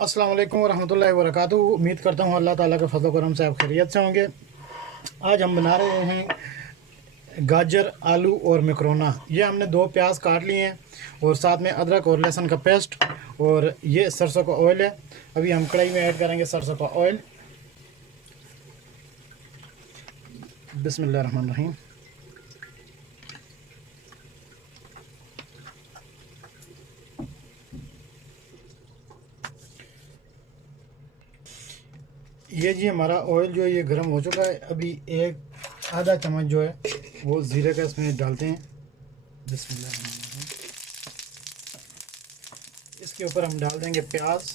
अस्सलाम वालेकुम रहमतुल्लाहि व बरकातुहू। उम्मीद करता हूँ अल्लाह ताला के फज़ल करम से आप खैरियत से होंगे। आज हम बना रहे हैं गाजर, आलू और मकरोना। ये हमने 2 प्याज काट लिए हैं और साथ में अदरक और लहसुन का पेस्ट और ये सरसों का ऑयल है। अभी हम कढ़ाई में ऐड करेंगे सरसों का ऑयल। बिस्मिल्लाहिर्रहमानिर्रहीम। ये जी हमारा ऑयल जो है ये गर्म हो चुका है। अभी एक आधा चम्मच जो है वो ज़ीरे का इसमें डालते हैं। बिस्मिल्लाहिर्रहमानिर्रहीम। इसके ऊपर हम डाल देंगे प्याज।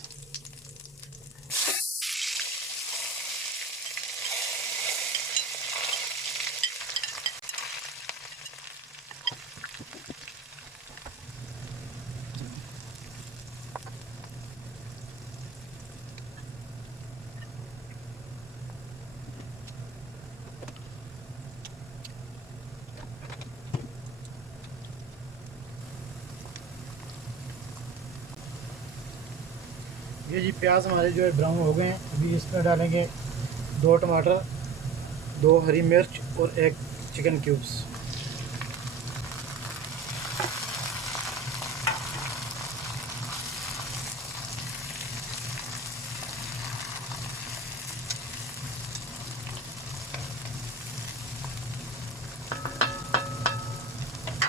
ये जी प्याज हमारे जो है ब्राउन हो गए हैं। अभी इसमें डालेंगे 2 टमाटर, 2 हरी मिर्च और 1 चिकन क्यूब्स।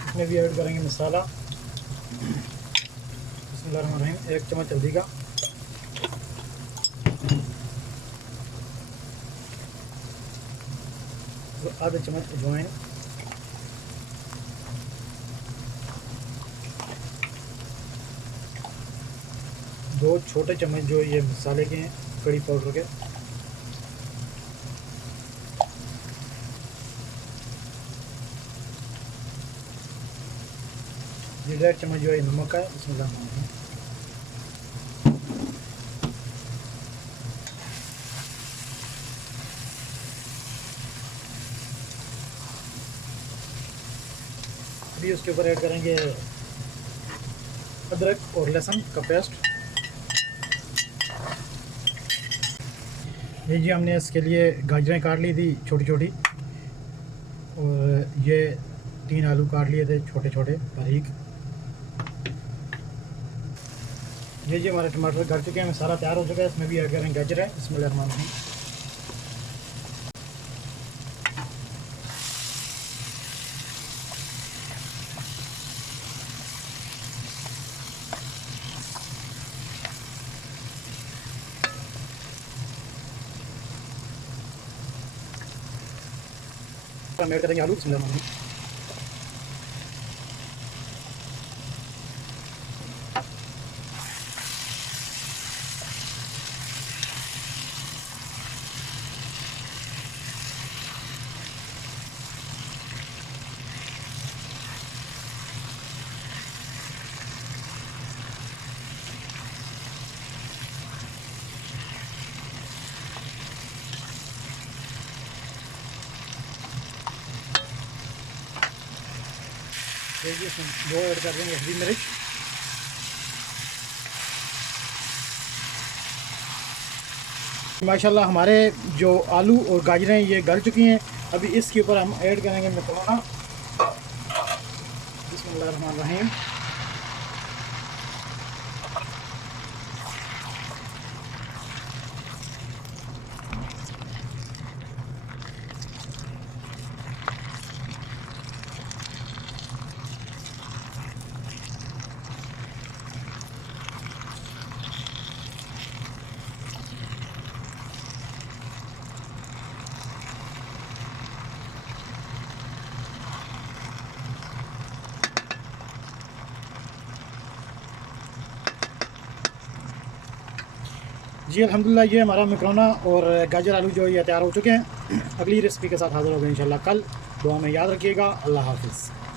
इसमें भी ऐड करेंगे मसाला। बिस्मिल्लाहिर्रहमानिर्रहीम। 1 चम्मच हल्दी का, 1/2 चम्मच अजवाइन, 2 छोटे चम्मच जो ये मसाले के हैं कड़ी पाउडर के, ये 1.5 चम्मच जो है नमक का है। बिस्मिल्लाहिर्रहमानिर्रहीम। अभी उसके ऊपर ऐड करेंगे अदरक और लहसुन का पेस्ट। ये जी हमने इसके लिए गाजरें काट ली थी छोटी छोटी और ये 3 आलू काट लिए थे छोटे छोटे बारीक। ये जी हमारे टमाटर गल चुके हैं, मसाला तैयार हो चुका है। इसमें भी ऐड करेंगे गाजर है। बिस्मिल्लाहिर्रहमानिर्रहीम। हम ऐड करेंगे आलू। बिस्मिल्लाहिर्रहमानिर्रहीम। देखिए इसमें 2 ऐड कर देंगे हरी मिर्च। माशाल्लाह हमारे जो आलू और गाजरें ये गल चुकी हैं। अभी इसके ऊपर हम ऐड करेंगे मकरोना। बिस्मिल्लाहिर्रहमानिर्रहीम। जी अल्हम्दुलिल्लाह ये हमारा मकरोना और गाजर आलू जो ये तैयार हो चुके हैं। अगली रेसिपी के साथ हाज़िर होंगे इंशाल्लाह कल। दुआ में याद रखिएगा। अल्लाह हाफ़िज़।